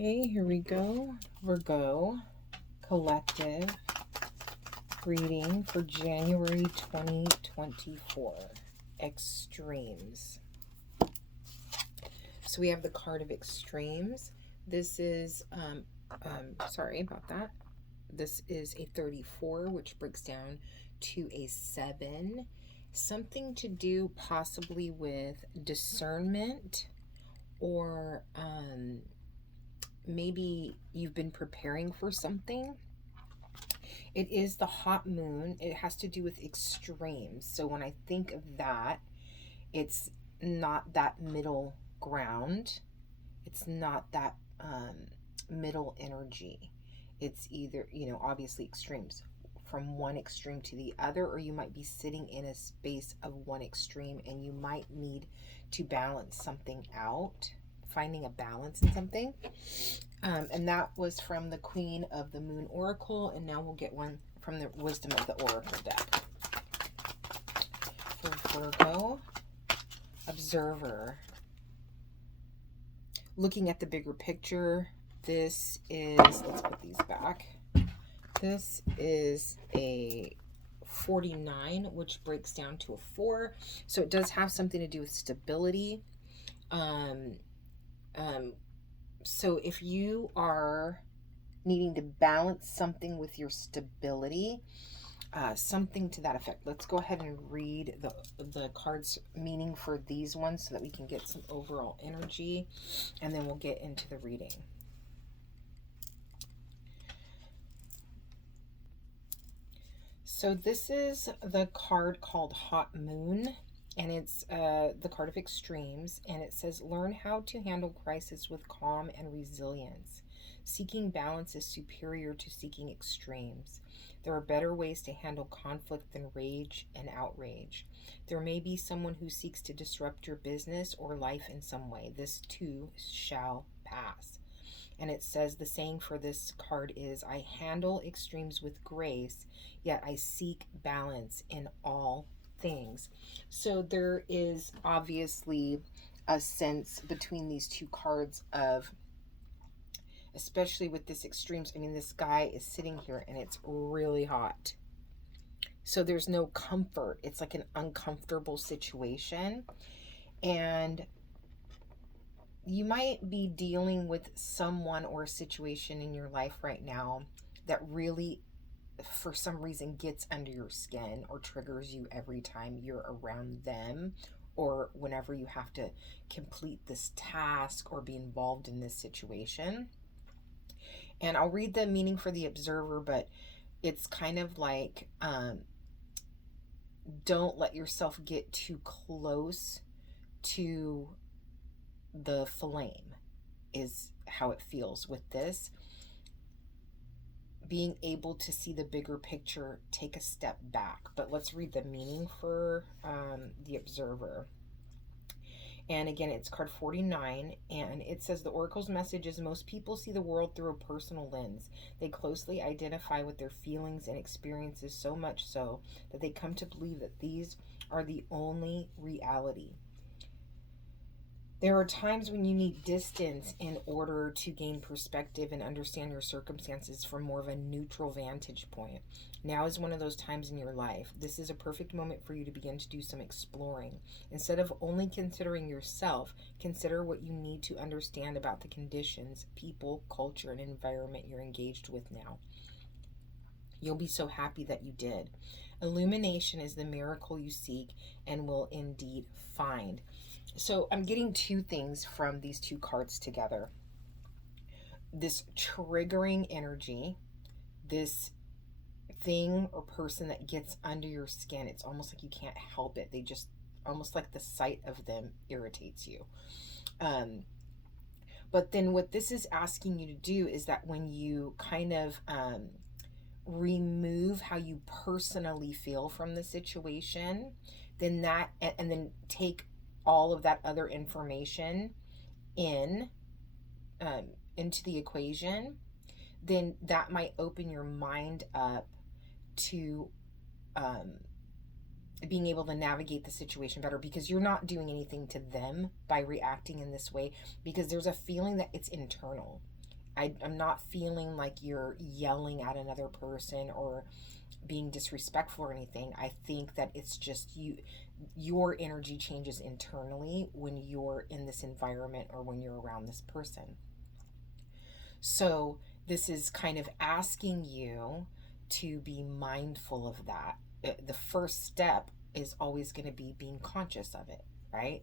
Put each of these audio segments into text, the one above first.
Okay, here we go. Virgo collective reading for January 2024. Extremes. So we have the card of extremes. This is, sorry about that. This is a 34, which breaks down to a 7. Something to do possibly with discernment, or maybe you've been preparing for something. It is the hot moon. It has to do with extremes. So when I think of that, it's not that middle ground. It's not that middle energy. It's either, obviously extremes from one extreme to the other, or you might be sitting in a space of one extreme and you might need to balance something out, finding a balance in something. And that was from the Queen of the Moon Oracle, and now we'll get one from the Wisdom of the Oracle deck. For Virgo, Observer. Looking at the bigger picture, this is, let's put these back. This is a 49, which breaks down to a 4. So it does have something to do with stability. So if you are needing to balance something with your stability, something to that effect. Let's go ahead and read the cards meaning for these ones so that we can get some overall energy, and then we'll get into the reading. So this is the card called Hot Moon, and it's the card of extremes, and it says, learn how to handle crisis with calm and resilience. Seeking balance is superior to seeking extremes. There are better ways to handle conflict than rage and outrage. There may be someone who seeks to disrupt your business or life in some way. This too shall pass. And it says the saying for this card is, I handle extremes with grace, yet I seek balance in all things. So there is obviously a sense between these two cards of, especially with this extremes, I mean, this guy is sitting here and it's really hot. So there's no comfort. It's like an uncomfortable situation. And you might be dealing with someone or a situation in your life right now that really, for some reason, gets under your skin or triggers you every time you're around them, or whenever you have to complete this task or be involved in this situation. And I'll read the meaning for the observer, but it's kind of like, don't let yourself get too close to the flame, is how it feels with this. Being able to see the bigger picture, take a step back. But let's read the meaning for the observer. And again, it's card 49, and it says, the Oracle's message is, most people see the world through a personal lens. They closely identify with their feelings and experiences, so much so that they come to believe that these are the only reality. There are times when you need distance in order to gain perspective and understand your circumstances from more of a neutral vantage point. Now is one of those times in your life. This is a perfect moment for you to begin to do some exploring. Instead of only considering yourself, consider what you need to understand about the conditions, people, culture, and environment you're engaged with now. You'll be so happy that you did. Illumination is the miracle you seek and will indeed find. So I'm getting two things from these two cards together. This triggering energy, this thing or person that gets under your skin. It's almost like you can't help it. They just, almost like the sight of them irritates you. But then what this is asking you to do is that when you kind of remove how you personally feel from the situation, then that, and then take all of that other information into the equation, then that might open your mind up to being able to navigate the situation better, because you're not doing anything to them by reacting in this way, because there's a feeling that it's internal. I'm not feeling like you're yelling at another person or being disrespectful or anything. I think that it's just your energy changes internally when you're in this environment or when you're around this person. So this is kind of asking you to be mindful of that. The first step is always going to be being conscious of it, right?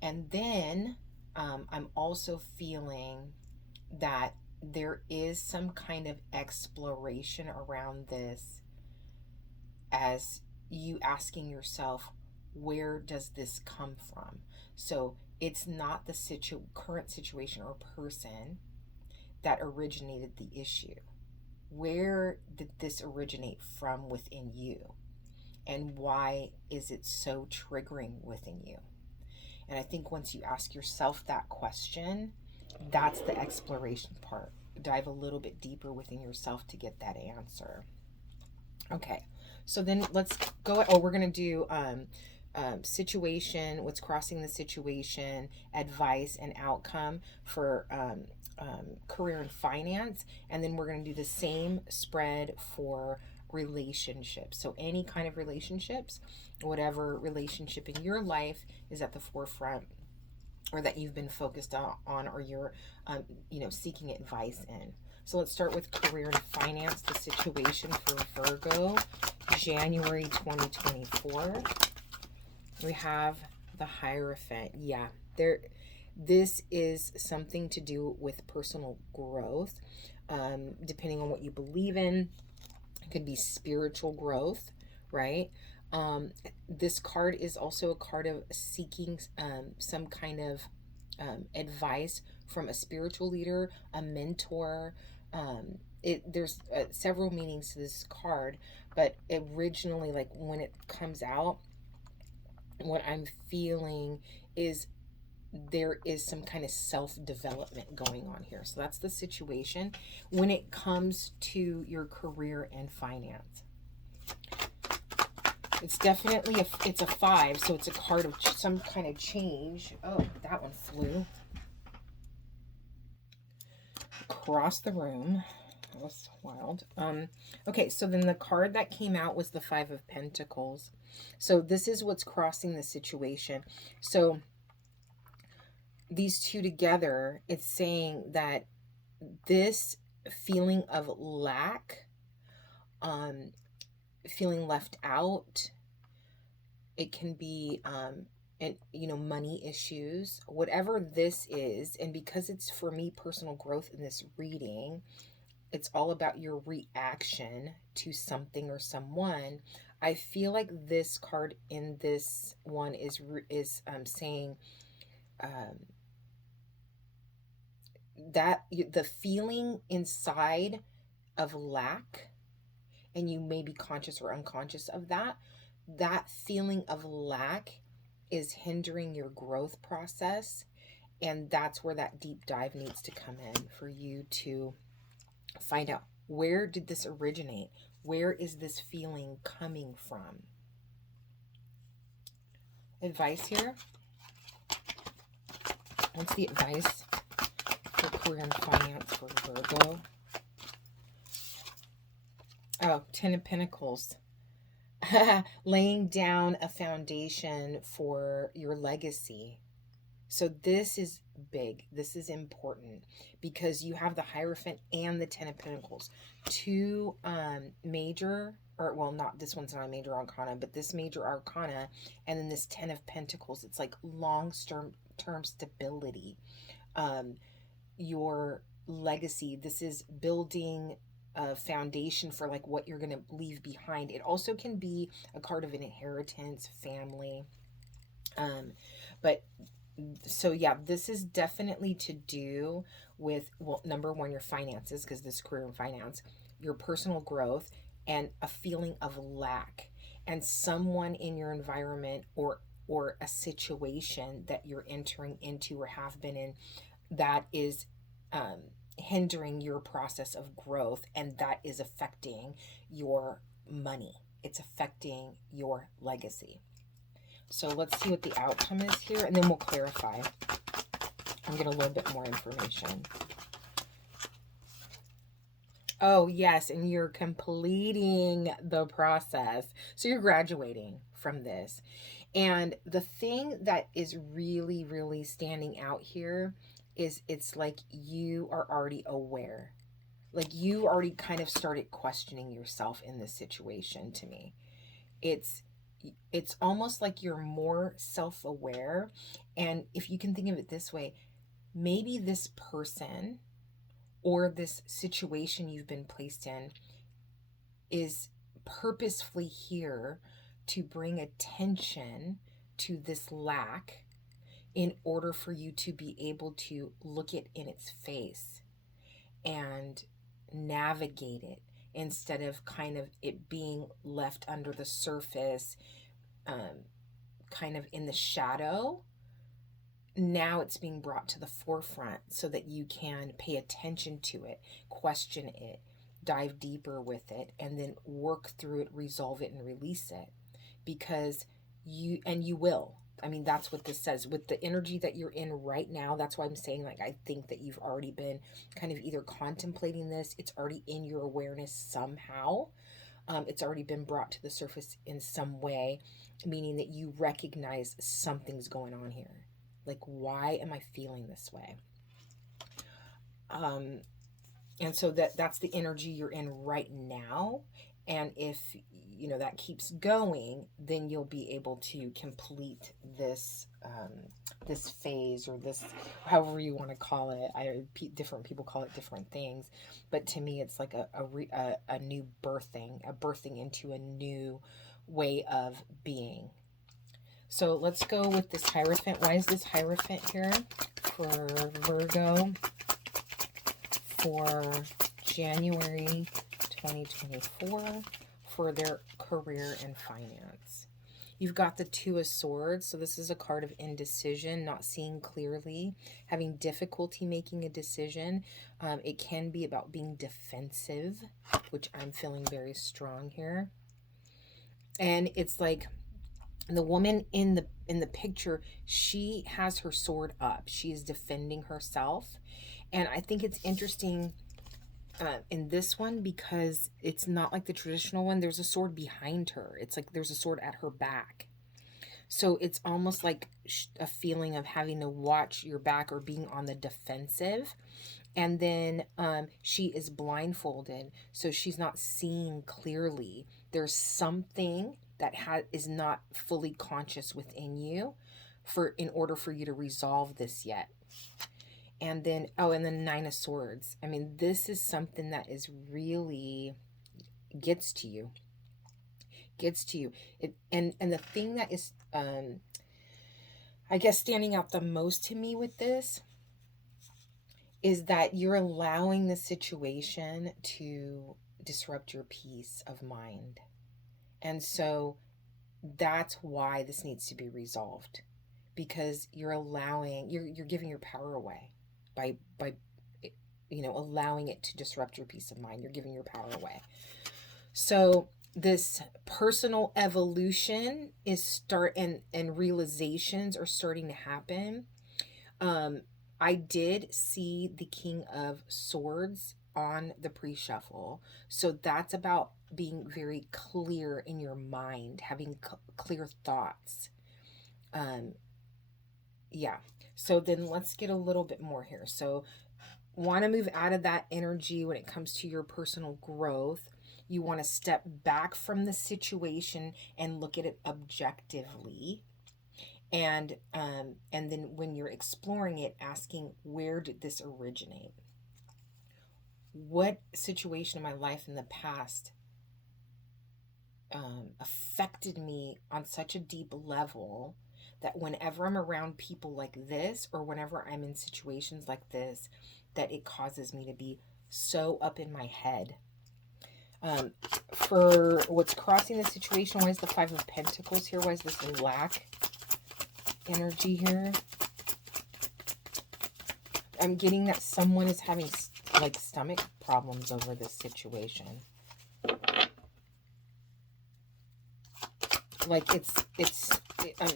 And then I'm also feeling that there is some kind of exploration around this, as you asking yourself, where does this come from? So it's not the current situation or person that originated the issue. Where did this originate from within you? And why is it so triggering within you? And I think once you ask yourself that question, that's the exploration part. Dive a little bit deeper within yourself to get that answer. Okay, so then let's go. Oh, we're going to do situation, what's crossing the situation, advice, and outcome for career and finance. And then we're going to do the same spread for relationships. So any kind of relationships, whatever relationship in your life is at the forefront or that you've been focused on, or you're seeking advice in. So let's start with career and finance, the situation for Virgo, January 2024. We have the Hierophant. Yeah, this is something to do with personal growth, depending on what you believe in. It could be spiritual growth, right? This card is also a card of seeking some kind of advice from a spiritual leader, a mentor. There's several meanings to this card, but originally, like when it comes out, what I'm feeling is there is some kind of self-development going on here. So that's the situation when it comes to your career and finance. It's definitely it's a 5, so it's a card of some kind of change. Oh, that one flew across the room. That was wild. Okay, so then the card that came out was the 5 of Pentacles. So this is what's crossing the situation. So these two together, it's saying that this feeling of lack, feeling left out, it can be money issues, whatever this is. And because it's for me personal growth in this reading, it's all about your reaction to something or someone. I feel like this card in this one is saying that the feeling inside of lack, and you may be conscious or unconscious of that feeling of lack is hindering your growth process. And that's where that deep dive needs to come in for you to find out, where did this originate? Where is this feeling coming from? Advice here. What's the advice for career and finance for Virgo? Oh, 10 of Pentacles. Laying down a foundation for your legacy. So this is big. This is important because you have the Hierophant and the 10 of Pentacles. Two major, or well, not this one's not a major arcana, but this major arcana, and then this 10 of Pentacles. It's like long-term stability. Your legacy. This is building a foundation for like what you're going to leave behind. It also can be a card of an inheritance, family. But so yeah, this is definitely to do with, well, number one, your finances, because this career and finance, your personal growth, and a feeling of lack, and someone in your environment or a situation that you're entering into or have been in that is hindering your process of growth, and that is affecting your money. It's affecting your legacy. So let's see what the outcome is here, and then we'll clarify and get a little bit more information. Oh, yes, and you're completing the process. So you're graduating from this. And the thing that is really, really standing out here is it's like you are already aware. Like you already kind of started questioning yourself in this situation to me. It's it's almost like you're more self-aware, and if you can think of it this way, maybe this person or this situation you've been placed in is purposefully here to bring attention to this lack in order for you to be able to look it in its face and navigate it instead of kind of it being left under the surface, um, kind of in the shadow. Now it's being brought to the forefront so that you can pay attention to it, question it, dive deeper with it, and then work through it, resolve it, and release it. Because you will. I mean, that's what this says. With the energy that you're in right now, that's why I'm saying, like, I think that you've already been kind of either contemplating this, it's already in your awareness somehow. It's already been brought to the surface in some way, meaning that you recognize something's going on here. Like, why am I feeling this way? Um, and so that's the energy you're in right now. And if that keeps going, then you'll be able to complete this this phase, or this, however you want to call it. Different people call it different things, but to me it's like a new birthing, a birthing into a new way of being. So let's go with this Hierophant. Why is this Hierophant here for Virgo for January 2024 for their career and finance? You've got the Two of Swords. So this is a card of indecision, not seeing clearly, having difficulty making a decision. It can be about being defensive, which I'm feeling very strong here. And it's like, the woman in the picture, she has her sword up. She is defending herself. And I think it's interesting in this one because it's not like the traditional one. There's a sword behind her. It's like there's a sword at her back. So it's almost like a feeling of having to watch your back or being on the defensive. And then she is blindfolded, so she's not seeing clearly. There's something that is not fully conscious within you in order for you to resolve this yet. And then and then Nine of Swords. I mean, this is something that is really gets to you. And the thing that is I guess standing out the most to me with this is that you're allowing the situation to disrupt your peace of mind. And so that's why this needs to be resolved, because you're giving your power away by allowing it to disrupt your peace of mind. You're giving your power away. So this personal evolution is and realizations are starting to happen. I did see the King of Swords on the pre-shuffle. So that's about being very clear in your mind, having clear thoughts. Yeah. So then let's get a little bit more here. So want to move out of that energy when it comes to your personal growth. You want to step back from the situation and look at it objectively. And then when you're exploring it, asking, where did this originate? What situation in my life in the past affected me on such a deep level that whenever I'm around people like this, or whenever I'm in situations like this, that it causes me to be so up in my head. For what's crossing the situation, why is the Five of Pentacles here? Why is this lack energy here? I'm getting that someone is having like stomach problems over this situation. Like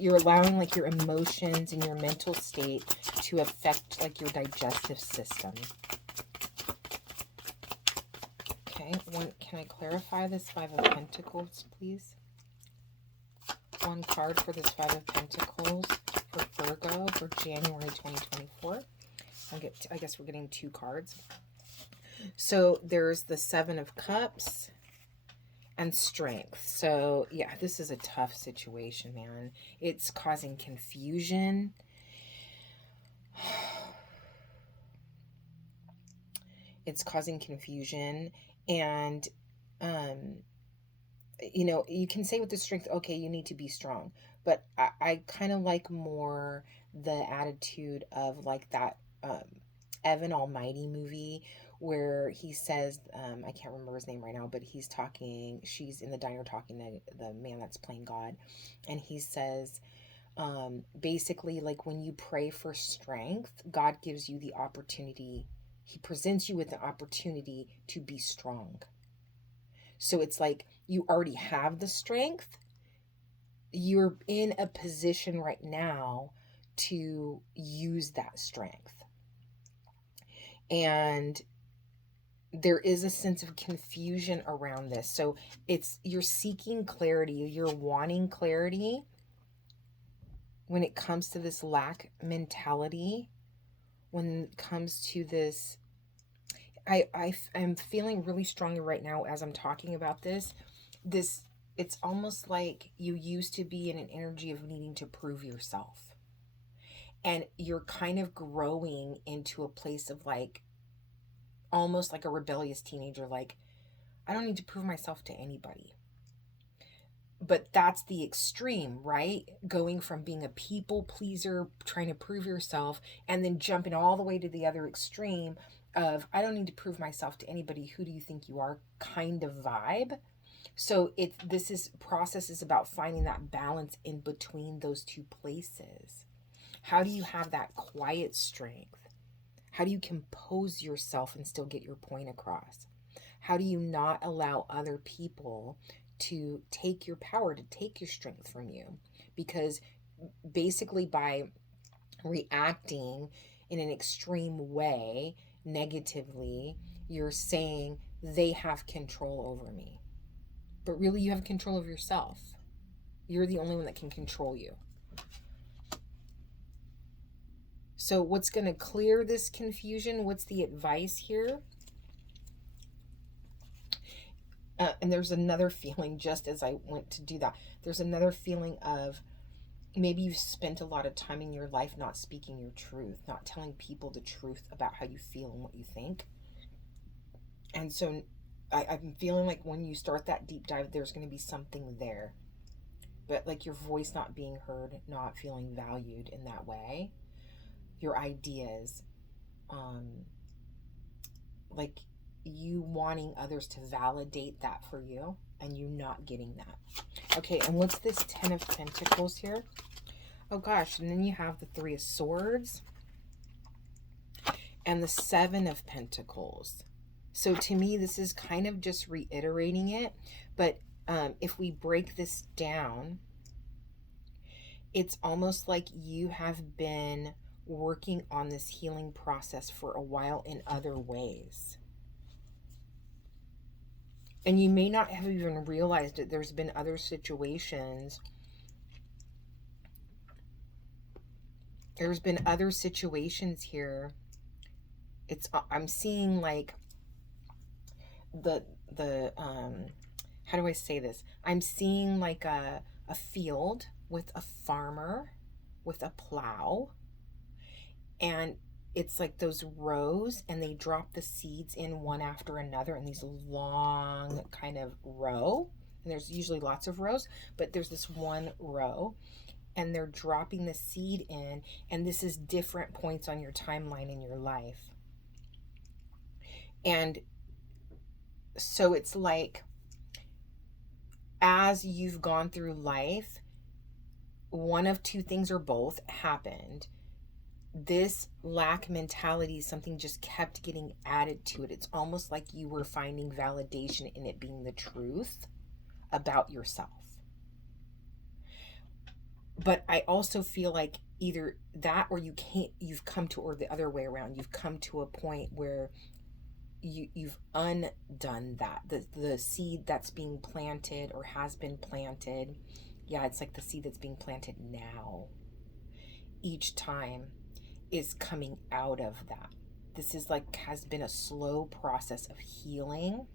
you're allowing like your emotions and your mental state to affect like your digestive system. can I clarify this Five of Pentacles, please? One card for this Five of Pentacles for Virgo for January 2024. I guess we're getting 2 cards. So there's the Seven of Cups and Strength. So yeah, this is a tough situation, man. It's causing confusion. It's causing confusion. And, you know, you can say with the Strength, okay, you need to be strong. But I kind of like more the attitude of like that Evan Almighty movie where he says, I can't remember his name right now, but he's talking, she's in the diner talking to the man that's playing God. And he says, basically, like when you pray for strength, God gives you the opportunity. He presents you with the opportunity to be strong. So it's like you already have the strength. You're in a position right now to use that strength. And there is a sense of confusion around this. So you're seeking clarity, you're wanting clarity when it comes to this lack mentality, when it comes to this. I'm feeling really strongly right now as I'm talking about this, it's almost like you used to be in an energy of needing to prove yourself. And you're kind of growing into a place of like, almost like a rebellious teenager, like, I don't need to prove myself to anybody. But that's the extreme, right? Going from being a people pleaser, trying to prove yourself, and then jumping all the way to the other extreme of, I don't need to prove myself to anybody. Who do you think you are? Kind of vibe. So this process is about finding that balance in between those two places. How do you have that quiet strength? How do you compose yourself and still get your point across? How do you not allow other people to take your power, to take your strength from you? Because basically by reacting in an extreme way, negatively, you're saying they have control over me. But really you have control of yourself. You're the only one that can control you. So what's going to clear this confusion? What's the advice here? And there's another feeling, just as I went to do that, there's another feeling of maybe you've spent a lot of time in your life not speaking your truth, not telling people the truth about how you feel and what you think. And so I'm feeling like when you start that deep dive, there's going to be something there. But like your voice not being heard, not feeling valued in that way. Your ideas, like you wanting others to validate that for you and you not getting that. Okay, and what's this Ten of Pentacles here? Oh gosh, and then you have the Three of Swords and the Seven of Pentacles. So to me, this is kind of just reiterating it, but if we break this down, it's almost like you have been working on this healing process for a while in other ways. And you may not have even realized it. There's been other situations. There's been other situations here. I'm seeing like the how do I say this? I'm seeing like a field with a farmer with a plow, and it's like those rows, and they drop the seeds in one after another in these long kind of row. And there's usually lots of rows, but there's this one row, and they're dropping the seed in, and this is different points on your timeline in your life. And so it's like, as you've gone through life, one of two things or both happened. This lack mentality, something just kept getting added to it. It's almost like you were finding validation in it being the truth about yourself. But I also feel like either that or you've come to, or the other way around, you've come to a point where you've undone that. The seed that's being planted or has been planted, yeah, it's like the seed that's being planted now, each time, is coming out of that. This is like has been a slow process of healing.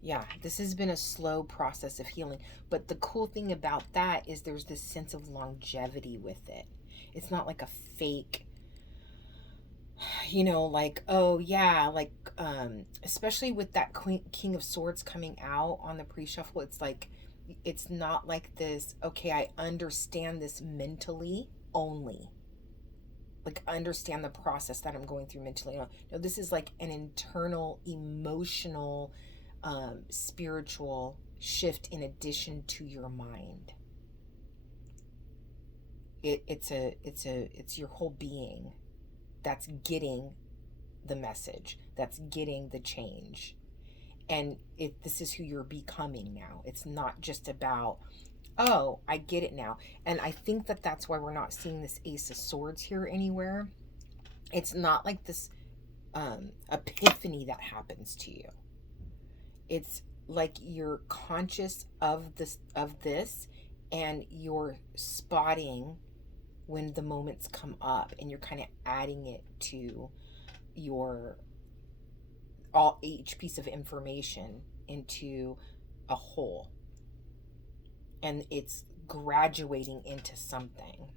Yeah, this has been a slow process of healing. But the cool thing about that is there's this sense of longevity with it. It's not like a fake, like, oh yeah, like especially with that King of Swords coming out on the pre-shuffle, it's like it's not like this, okay, I understand this mentally only. Like understand the process that I'm going through mentally. No, this is like an internal emotional spiritual shift in addition to your mind. It's your whole being that's getting the message, that's getting the change. And this is who you're becoming now. It's not just about, oh, I get it now. And I think that that's why we're not seeing this Ace of Swords here anywhere. It's not like this epiphany that happens to you. It's like you're conscious of this, and you're spotting when the moments come up, and you're kind of adding it to your each piece of information into a whole, and it's graduating into something.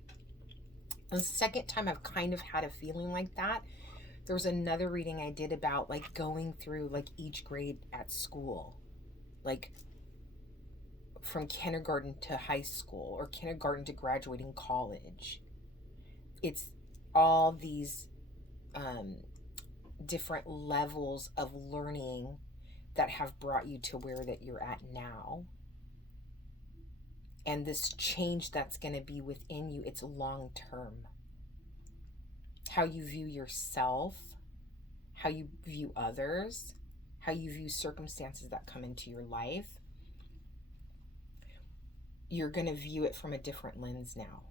The second time I've kind of had a feeling like that, there was another reading I did about like going through like each grade at school, like from kindergarten to high school or kindergarten to graduating college. It's all these different levels of learning that have brought you to where that you're at now. And this change that's going to be within you, it's long term. How you view yourself, how you view others, how you view circumstances that come into your life. You're going to view it from a different lens now.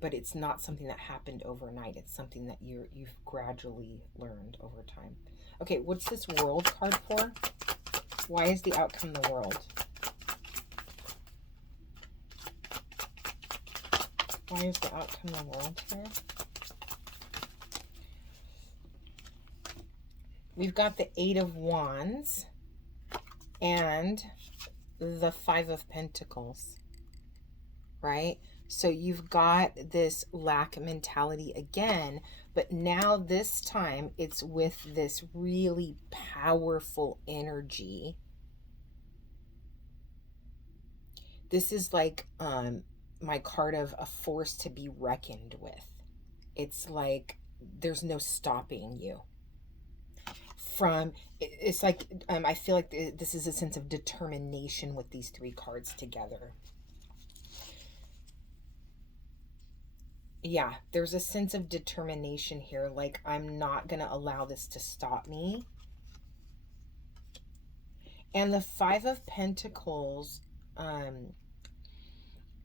But it's not something that happened overnight. It's something that you've gradually learned over time. Okay, what's this World card for? Why is the outcome the World? Why is the outcome the World here? We've got the Eight of Wands and the Five of Pentacles, right? So you've got this lack mentality again, but now this time it's with this really powerful energy. This is like my card of a force to be reckoned with. It's like there's no stopping you. It's like I feel like this is a sense of determination with these three cards together. Yeah, there's a sense of determination here. Like, I'm not going to allow this to stop me. And the Five of Pentacles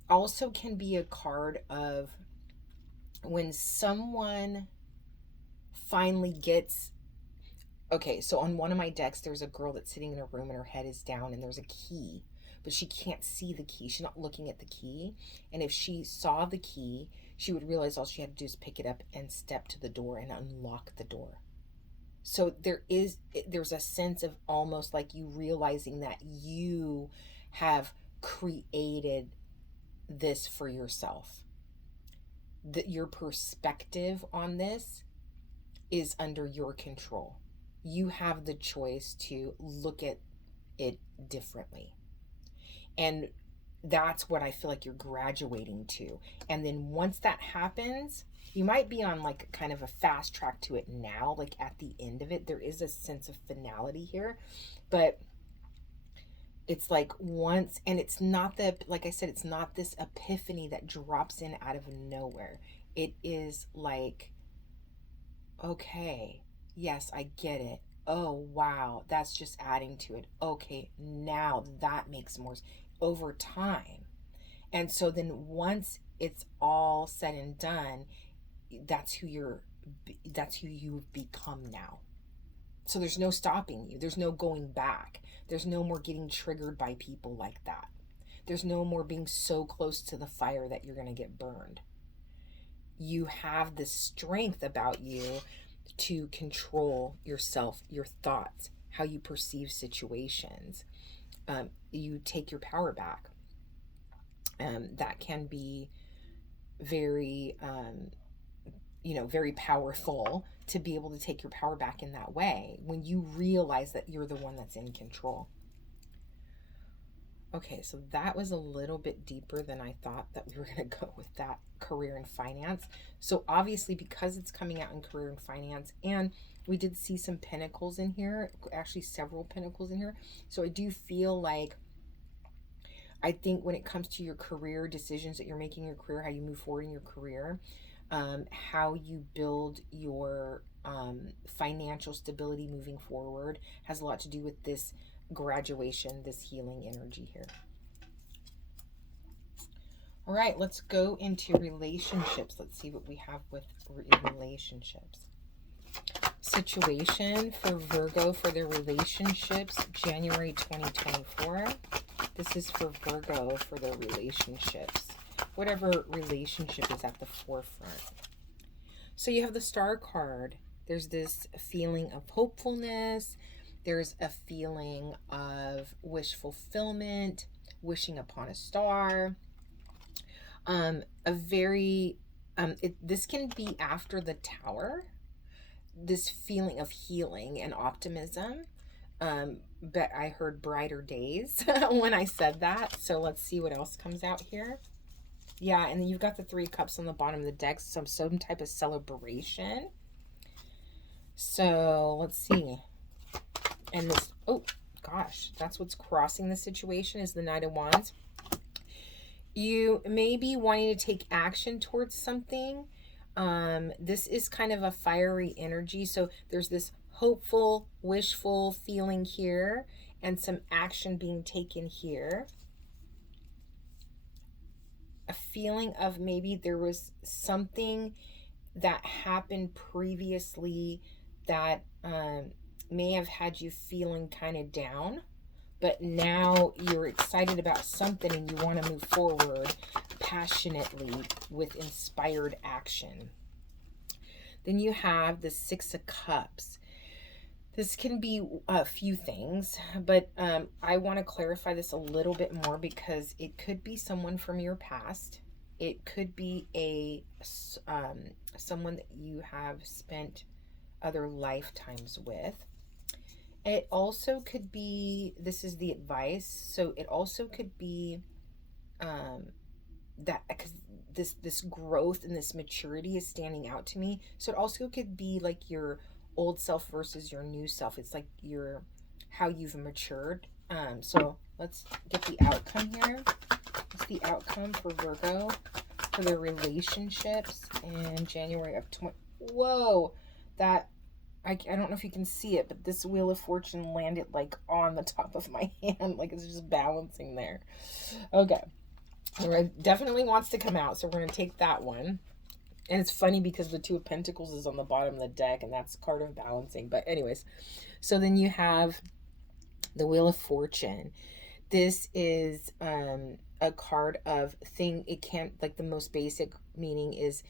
also can be a card of when someone finally gets... Okay, so on one of my decks, there's a girl that's sitting in a room and her head is down and there's a key, but she can't see the key. She's not looking at the key. And if she saw the key, she would realize all she had to do is pick it up and step to the door and unlock the door. So there's a sense of almost like you realizing that you have created this for yourself. That your perspective on this is under your control. You have the choice to look at it differently. And that's what I feel like you're graduating to. And then once that happens, you might be on like kind of a fast track to it now. Like at the end of it, there is a sense of finality here. But it's like once, and it's not like I said, it's not this epiphany that drops in out of nowhere. It is like, okay, yes, I get it. Oh, wow, that's just adding to it. Okay, now that makes more over time. And so then once it's all said and done, that's who you've become now. So there's no stopping you. There's no going back. There's no more getting triggered by people like that. There's no more being so close to the fire that you're going to get burned. You have this strength about you to control yourself, your thoughts, how you perceive situations. You take your power back. That can be very, very powerful to be able to take your power back in that way when you realize that you're the one that's in control. Okay, so that was a little bit deeper than I thought that we were going to go with that career and finance. So obviously, because it's coming out in career and finance, and we did see some pentacles in here, actually several pentacles in here. So I do feel like, I think when it comes to your career decisions that you're making in your career, how you move forward in your career, how you build your financial stability moving forward has a lot to do with this graduation, this healing energy here. All right, let's go into relationships. Let's see what we have with relationships. Situation for Virgo for their relationships, January 2024. This is for Virgo for their relationships, whatever relationship is at the forefront. So you have the Star card. There's this feeling of hopefulness. There's a feeling of wish fulfillment, wishing upon a star. This can be after the Tower. This feeling of healing and optimism. But I heard brighter days when I said that. So let's see what else comes out here. Yeah, and then you've got the 3 cups on the bottom of the deck, some type of celebration. So let's see. And this, oh gosh, that's what's crossing the situation is the Knight of Wands. You may be wanting to take action towards something. This is kind of a fiery energy. So there's this hopeful, wishful feeling here and some action being taken here. A feeling of maybe there was something that happened previously that may have had you feeling kind of down, but now you're excited about something and you want to move forward passionately with inspired action. Then you have the 6 of Cups. This can be a few things, but I want to clarify this a little bit more because it could be someone from your past. It could be someone that you have spent other lifetimes with. It also could be, this is the advice, so it also could be that because this growth and this maturity is standing out to me. So it also could be like your old self versus your new self. It's like how you've matured. So let's get the outcome here. What's the outcome for Virgo for their relationships in January of Whoa, that I don't know if you can see it, but this Wheel of Fortune landed like on the top of my hand, like it's just balancing there. Okay, it definitely wants to come out, so we're gonna take that one. And it's funny because the 2 of Pentacles is on the bottom of the deck, and that's card of balancing. But anyways, so then you have the Wheel of Fortune. This is a card of thing. It can't, like, the most basic meaning is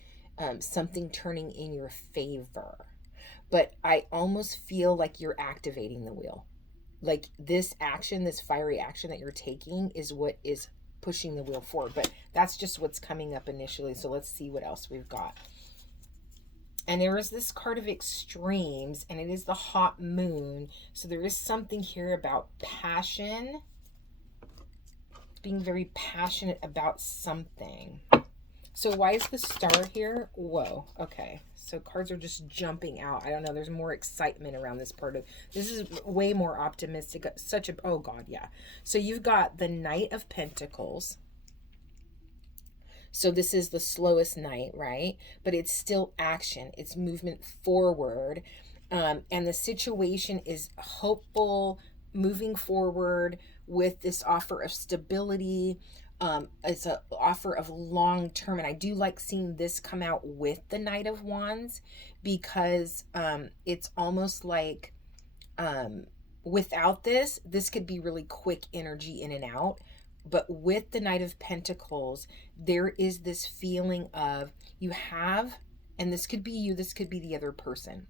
something turning in your favor. But I almost feel like you're activating the wheel. Like this action, this fiery action that you're taking is what is pushing the wheel forward. But that's just what's coming up initially. So let's see what else we've got. And there is this card of extremes, and it is the hot moon. So there is something here about passion, being very passionate about something. So why is the star here? Whoa, okay. So cards are just jumping out. I don't know, there's more excitement around this part of, this is way more optimistic. Oh God, yeah. So you've got the Knight of Pentacles. So this is the slowest night, right? But it's still action. It's movement forward. And the situation is hopeful, moving forward with this offer of stability, It's an offer of long term, and I do like seeing this come out with the Knight of Wands, because it's almost like, um, without this could be really quick energy in and out. But with the Knight of Pentacles, there is this feeling of you have, and this could be you, this could be the other person.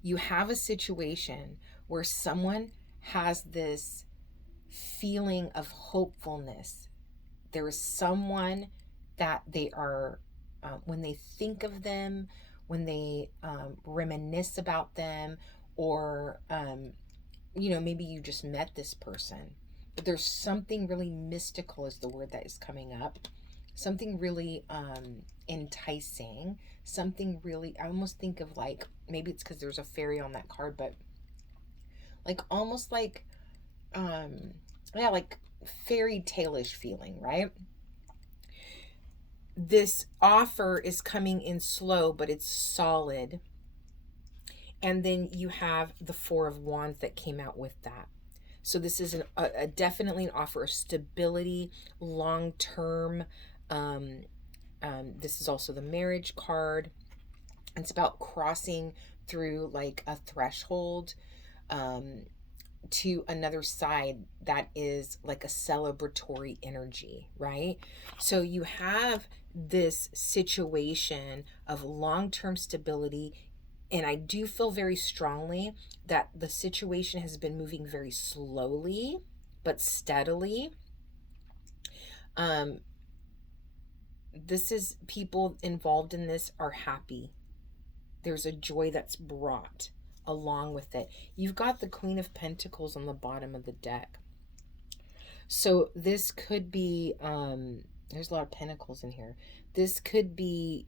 You have a situation where someone has this feeling of hopefulness. There is someone that they are, when they think of them, when they reminisce about them, or, maybe you just met this person, but there's something really mystical, is the word that is coming up. Something really enticing, something really, I almost think of like, maybe it's because there's a fairy on that card, but like almost like, um, yeah, like fairy tale-ish feeling, right? This offer is coming in slow, but it's solid. And then you have the Four of Wands that came out with that. So this is definitely an offer of stability, long term. Um, this is also the marriage card. It's about crossing through like a threshold, um, to another side that is like a celebratory energy, right? So you have this situation of long term stability. And I do feel very strongly that the situation has been moving very slowly but steadily. Um, this is, people involved in this are happy. There's a joy that's brought along with it. You've got the Queen of Pentacles on the bottom of the deck. So this could be, there's a lot of pentacles in here. This could be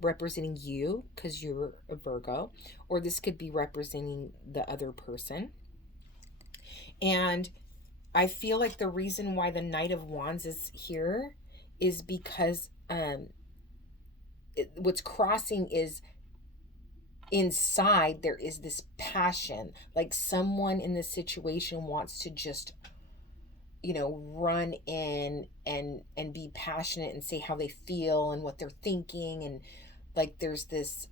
representing you because you're a Virgo, or this could be representing the other person. And I feel like the reason why the Knight of Wands is here is because what's crossing is inside there is this passion, like someone in this situation wants to just, run in and be passionate and say how they feel and what they're thinking. And like there's this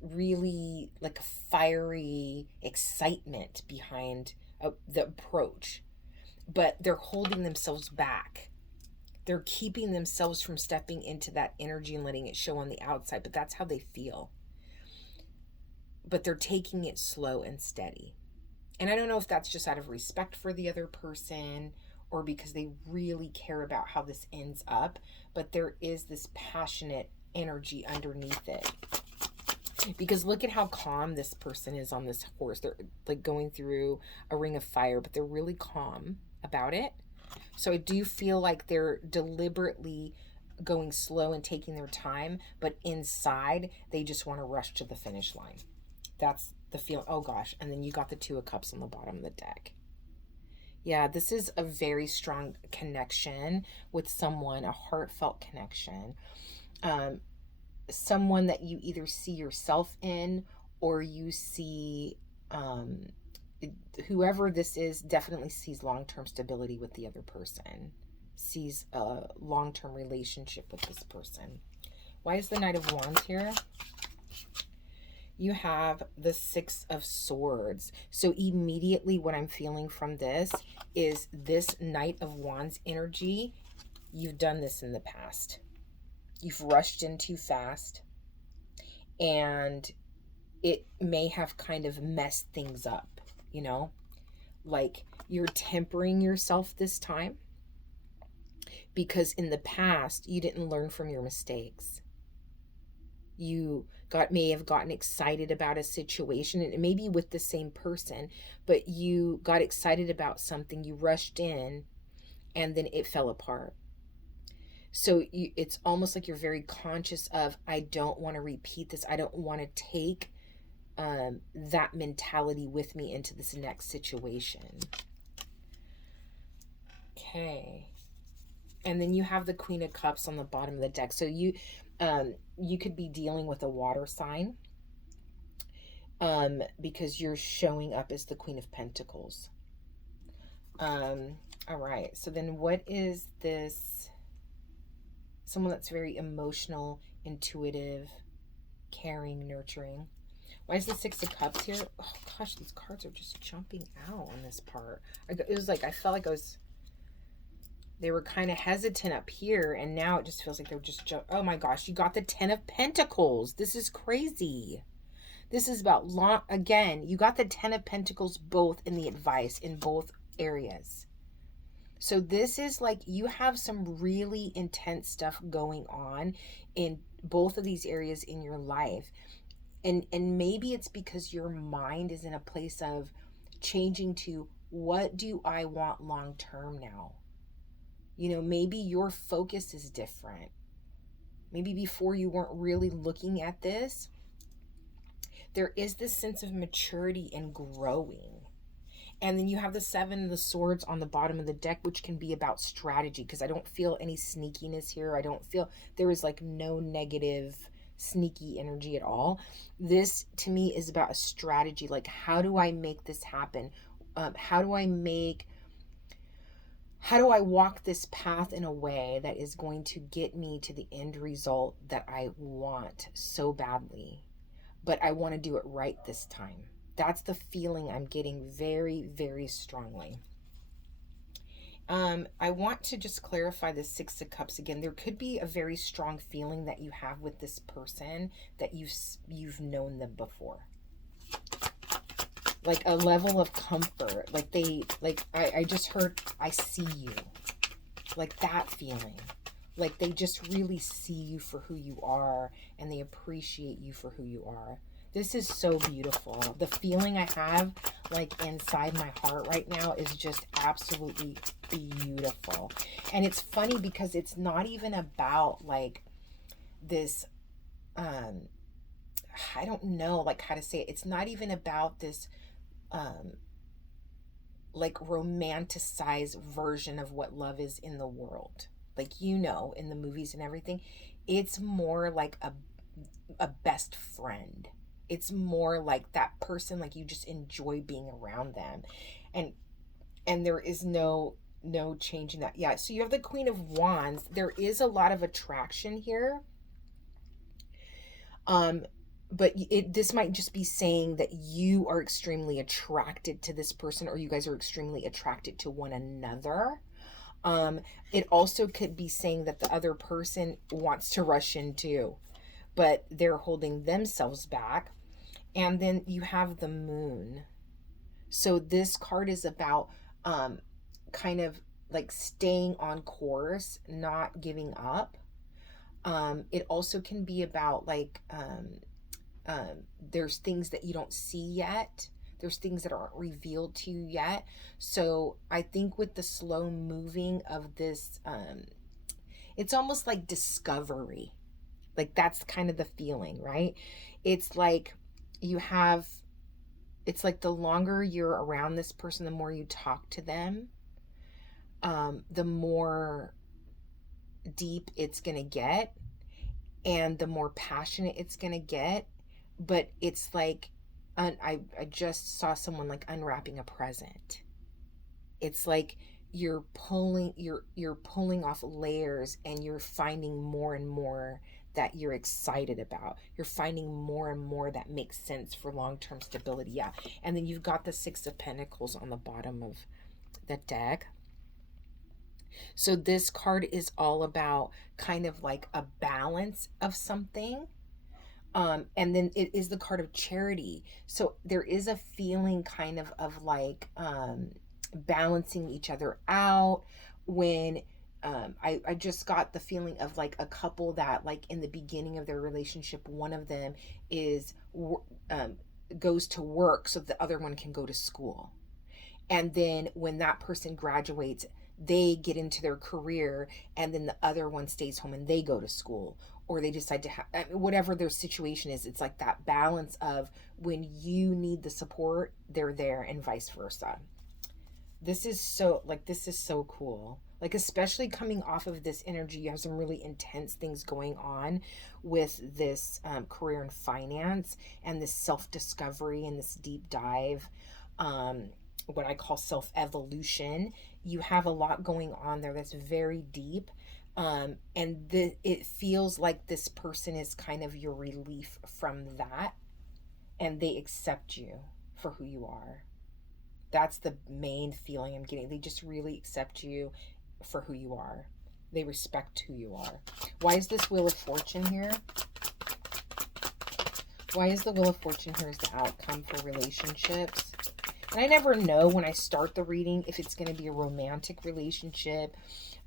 really like a fiery excitement behind the approach, but they're holding themselves back. They're keeping themselves from stepping into that energy and letting it show on the outside, but that's how they feel. But they're taking it slow and steady. And I don't know if that's just out of respect for the other person or because they really care about how this ends up, but there is this passionate energy underneath it. Because look at how calm this person is on this horse. They're like going through a ring of fire, but they're really calm about it. So I do feel like they're deliberately going slow and taking their time, but inside they just want to rush to the finish line. That's the feeling. Oh gosh. And then you got the Two of Cups on the bottom of the deck. Yeah, this is a very strong connection with someone, a heartfelt connection. Someone that you either see yourself in, or you see, whoever this is definitely sees long-term stability with the other person, sees a long-term relationship with this person. Why is the Knight of Wands here? You have the Six of Swords. So immediately what I'm feeling from this is this Knight of Wands energy. You've done this in the past. You've rushed in too fast, and it may have kind of messed things up, like you're tempering yourself this time because in the past you didn't learn from your mistakes. You may have gotten excited about a situation, and it may be with the same person, but you got excited about something, you rushed in, and then it fell apart. So it's almost like you're very conscious of, I don't want to repeat this. I don't want to take that mentality with me into this next situation. Okay. And then you have the Queen of Cups on the bottom of the deck. So you could be dealing with a water sign, because you're showing up as the Queen of Pentacles. Um, all right. So then what is this? Someone that's very emotional, intuitive, caring, nurturing. Why is the Six of Cups here? Oh gosh, these cards are just jumping out on this part. It was like I felt like they were kind of hesitant up here, and now it just feels like they're just oh my gosh, you got the Ten of Pentacles. This is crazy. This is about long again. You got the Ten of Pentacles both in the advice in both areas. So this is like you have some really intense stuff going on in both of these areas in your life. And maybe it's because your mind is in a place of changing to what do I want long term now? You know, maybe your focus is different. Maybe before you weren't really looking at this. There is this sense of maturity and growing. And then you have the Seven of the Swords on the bottom of the deck, which can be about strategy, because I don't feel any sneakiness here. I don't feel there is like no negative sneaky energy at all. This to me is about a strategy. Like, how do I make this happen? How do I walk this path in a way that is going to get me to the end result that I want so badly? But I want to do it right this time. That's the feeling I'm getting very, very strongly. I want to just clarify the Six of Cups again. There could be a very strong feeling that you have with this person that you've known them before. Like a level of comfort. I just heard, I see you. Like that feeling. Like they just really see you for who you are and they appreciate you for who you are. This is so beautiful. The feeling I have like inside my heart right now is just absolutely beautiful. And it's funny because it's not even about like this I don't know like how to say it. It's not even about this like romanticized version of what love is in the world. Like, you know, in the movies and everything, it's more like a best friend. It's more like that person, like you just enjoy being around them. And there is no changing that. Yeah, so you have the Queen of Wands. There is a lot of attraction here. But this might just be saying that you are extremely attracted to this person, or you guys are extremely attracted to one another. It also could be saying that the other person wants to rush in too, but they're holding themselves back. And then you have the Moon. So this card is about kind of like staying on course, not giving up. It also can be about like there's things that you don't see yet. There's things that aren't revealed to you yet. So I think with the slow moving of this, it's almost like discovery. Like that's kind of the feeling, right? It's like it's like the longer you're around this person, the more you talk to them, the more deep it's going to get and the more passionate it's going to get. But it's like, I just saw someone like unwrapping a present. It's like you're pulling off layers and you're finding more and more that you're excited about. You're finding more and more that makes sense for long-term stability. Yeah. And then you've got the Six of Pentacles on the bottom of the deck. So this card is all about kind of like a balance of something. And then it is the card of charity. So there is a feeling kind of like balancing each other out when I just got the feeling of like a couple that like in the beginning of their relationship, one of them is goes to work so the other one can go to school. And then when that person graduates, they get into their career and then the other one stays home and they go to school, or they decide to have whatever their situation is. It's like that balance of when you need the support, they're there, and vice versa. This is so cool. Like, especially coming off of this energy, you have some really intense things going on with this career and finance and this self-discovery and this deep dive. what I call self-evolution. You have a lot going on there that's very deep. It feels like this person is kind of your relief from that, and they accept you for who you are. That's the main feeling I'm getting. They just really accept you for who you are. They respect who you are. Why is this Wheel of Fortune here? Why is the Wheel of Fortune here as the outcome for relationships? And I never know when I start the reading if it's going to be a romantic relationship.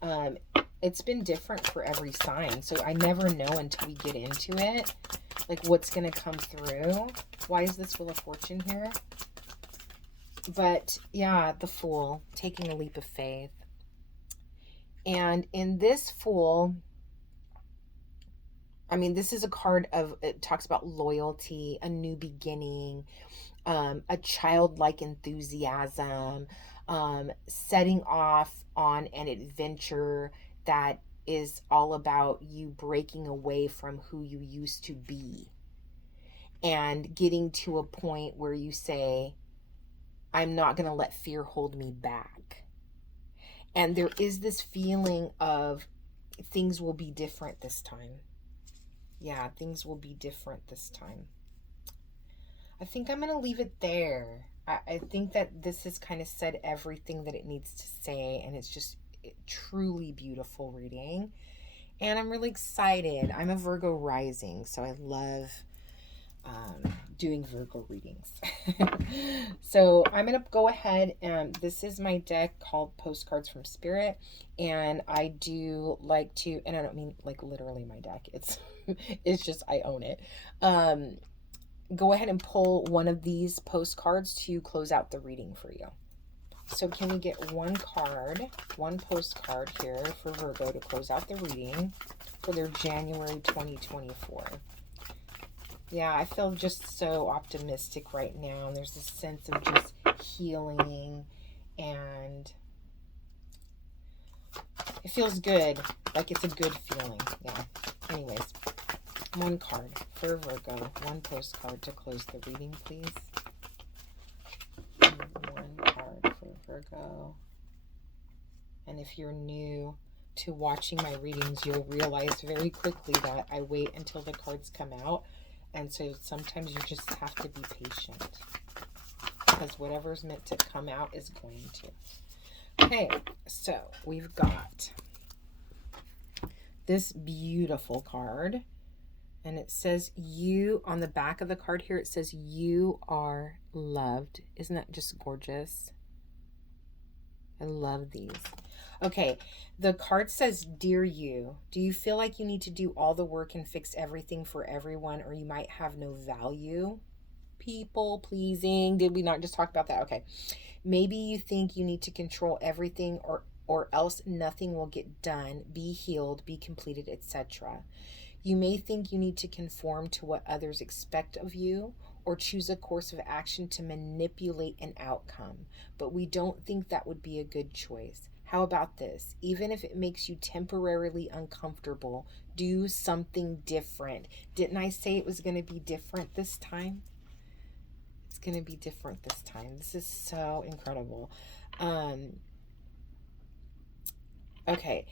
Um, it's been different for every sign, so I never know until we get into it, like what's going to come through. Why is this Wheel of Fortune here? But yeah, the Fool, taking a leap of faith. And in this Fool, I mean, this is a card of, it talks about loyalty, a new beginning, a childlike enthusiasm, setting off on an adventure that is all about you breaking away from who you used to be and getting to a point where you say, I'm not going to let fear hold me back. And there is this feeling of things will be different this time. Yeah, things will be different this time. I think I'm going to leave it there. I think that this has kind of said everything that it needs to say, and it's just truly beautiful reading. And I'm really excited. I'm a Virgo rising, so I love doing Virgo readings. So I'm going to go ahead, and this is my deck called Postcards from Spirit, and I do like to, and I don't mean like literally my deck, it's just I own it. Go ahead and pull one of these postcards to close out the reading for you. So can we get one postcard here for Virgo to close out the reading for their January 2024? Yeah, I feel just so optimistic right now. And there's this sense of just healing, and it feels good. Like it's a good feeling. Yeah. Anyways, one card for Virgo. One postcard to close the reading, please. One card for Virgo. And if you're new to watching my readings, you'll realize very quickly that I wait until the cards come out. And so sometimes you just have to be patient, because whatever's meant to come out is going to. Okay, so we've got this beautiful card, and it says you, on the back of the card here, it says you are loved. Isn't that just gorgeous? I love these. Okay, the card says, Dear you, do you feel like you need to do all the work and fix everything for everyone, or you might have no value? People pleasing. Did we not just talk about that? Okay. Maybe you think you need to control everything, or else nothing will get done, be healed, be completed, etc. You may think you need to conform to what others expect of you, or choose a course of action to manipulate an outcome, but we don't think that would be a good choice. How about this? Even if it makes you temporarily uncomfortable, do something different. Didn't I say it was going to be different this time? It's going to be different this time. This is so incredible. Okay.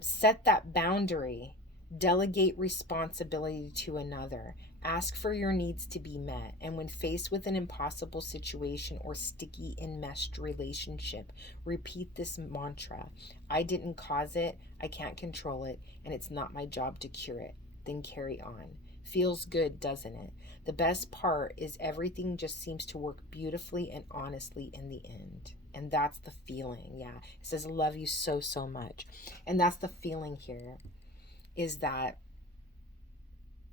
Set that boundary. Delegate responsibility to another. Ask for your needs to be met. And when faced with an impossible situation or sticky, enmeshed relationship, repeat this mantra: I didn't cause it, I can't control it, and it's not my job to cure it. Then carry on. Feels good, doesn't it? The best part is everything just seems to work beautifully and honestly in the end. And that's the feeling. Yeah. It says, I love you so, so much. And that's the feeling here, is that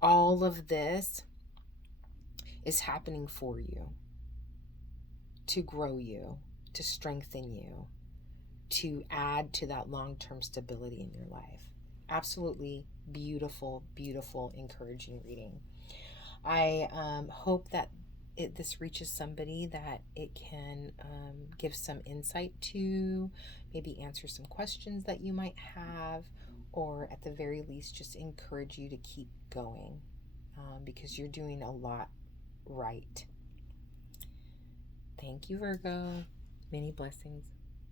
all of this is happening for you, to grow you, to strengthen you, to add to that long-term stability in your life. Absolutely beautiful, beautiful, encouraging reading. I hope that this reaches somebody that it can give some insight to, maybe answer some questions that you might have, or at the very least just encourage you to keep going, because you're doing a lot right. Thank you, Virgo. Many blessings.